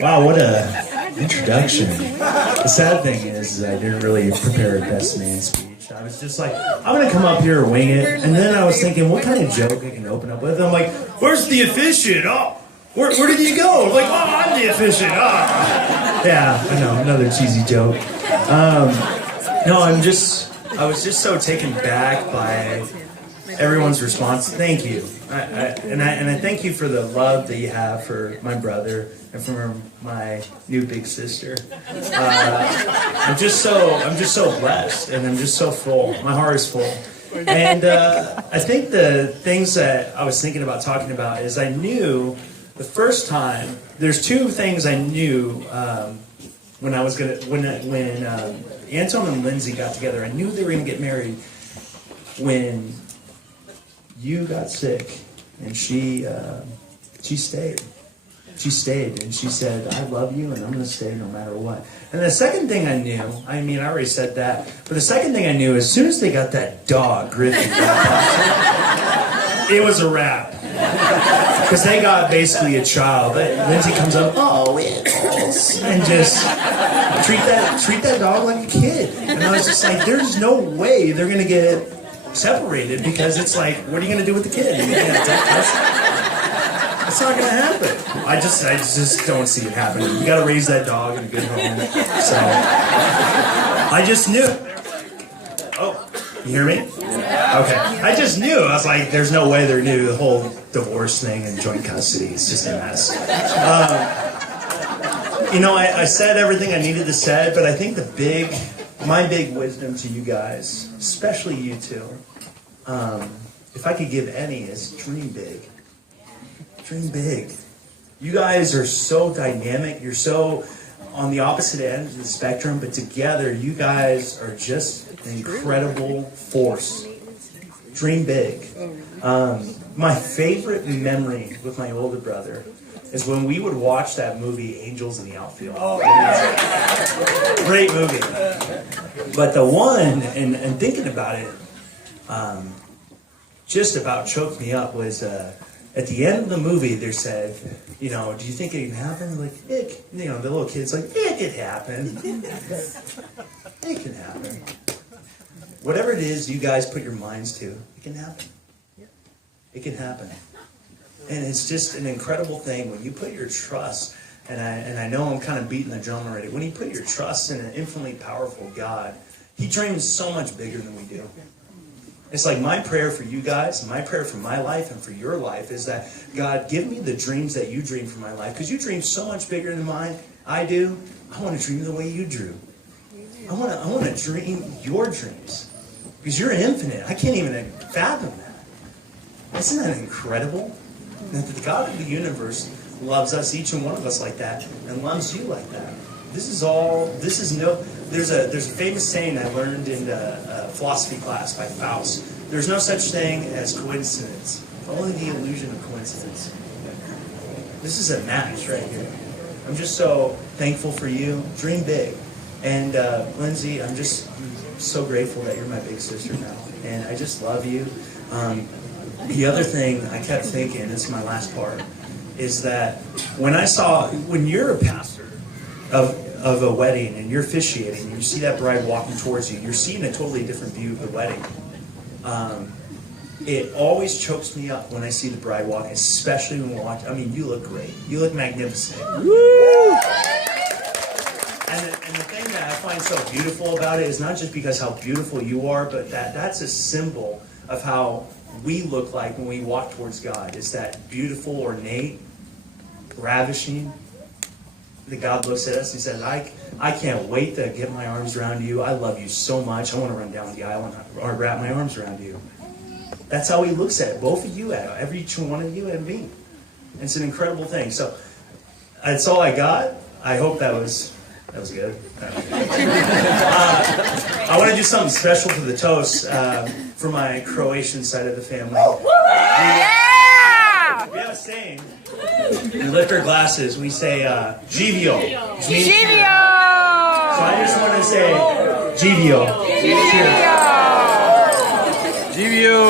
Wow, what a introduction. The sad thing is I didn't really prepare a best man speech. I was just like, I'm going to come up here and wing it. And then I was thinking, what kind of joke I can open up with? I'm like, where's the officiant? Oh, where did you go? I'm like, oh, I'm the officiant. Oh. Yeah, I know, another cheesy joke. No, I was just so taken back by everyone's response. Thank you. I thank you for the love that you have for my brother and for my new big sister. I'm just so blessed, and I'm just so full. My heart is full. And I think the things that I was thinking about talking about is I knew the first time. There's two things I knew when Anton and Lindsay got together. I knew they were going to get married when you got sick, and she stayed. She stayed, and she said, I love you, and I'm going to stay no matter what. And the second thing I knew, I mean, I already said that, but the second thing I knew, as soon as they got that dog, Griffin, it was a wrap. Because they got basically a child. Lindsay comes up, oh, it's, and just treat that dog like a kid. And I was just like, there's no way they're going to get separated, because it's like, what are you going to do with the kid? It's not going to happen. I just don't see it happening. You got to raise that dog in a good home. So I just knew. Oh, you hear me? Okay. I just knew. I was like, there's no way they're going to do the whole divorce thing and joint custody. It's just a mess. I said everything I needed to say, but I think my big wisdom to you guys, especially you two, if I could give any, is dream big. Dream big. You guys are so dynamic. You're so on the opposite end of the spectrum, but together you guys are just an incredible force. Dream big. My favorite memory with my older brother is when we would watch that movie, Angels in the Outfield. Oh, great movie. But the one, and thinking about it, just about choked me up, was at the end of the movie, they said, do you think it can happen? Like, the little kid's like, it can happen. It can happen. Whatever it is you guys put your minds to, it can happen. It can happen. And it's just an incredible thing when you put your trust, and I know I'm kind of beating the drum already, when you put your trust in an infinitely powerful God, He dreams so much bigger than we do. It's like my prayer for you guys, my prayer for my life and for your life is that, God, give me the dreams that you dream for my life, because you dream so much bigger than mine. I do. I want to dream the way you drew. I want to dream your dreams, because you're infinite. I can't even fathom that. Isn't that incredible? That the God of the universe loves us, each and one of us, like that, and loves you like that. There's a famous saying I learned in philosophy class by Faust. There's no such thing as coincidence, only the illusion of coincidence. This is a match right here. I'm just so thankful for you. Dream big. And Lindsay, I'm just so grateful that you're my big sister now. And I just love you. The other thing I kept thinking, this is my last part, is that when you're a pastor of a wedding and you're officiating, and you see that bride walking towards you, you're seeing a totally different view of the wedding. It always chokes me up when I see the bride walking, especially when we're watching. I mean, you look great. You look magnificent. Woo! And the thing that I find so beautiful about it is not just because how beautiful you are, but that's a symbol of how we look like when we walk towards God. It's that beautiful, ornate, ravishing, that God looks at us and says, I can't wait to get my arms around you. I love you so much. I want to run down the aisle and wrap my arms around you. That's how He looks at it. Both of you, every one of you, and me. It's an incredible thing. So that's all I got. I hope that was good. I want to do something special for the toast for my Croatian side of the family. We have a saying. We lift our glasses. We say, Živio. Živio! So I just want to say, Živio. Živio! Živio!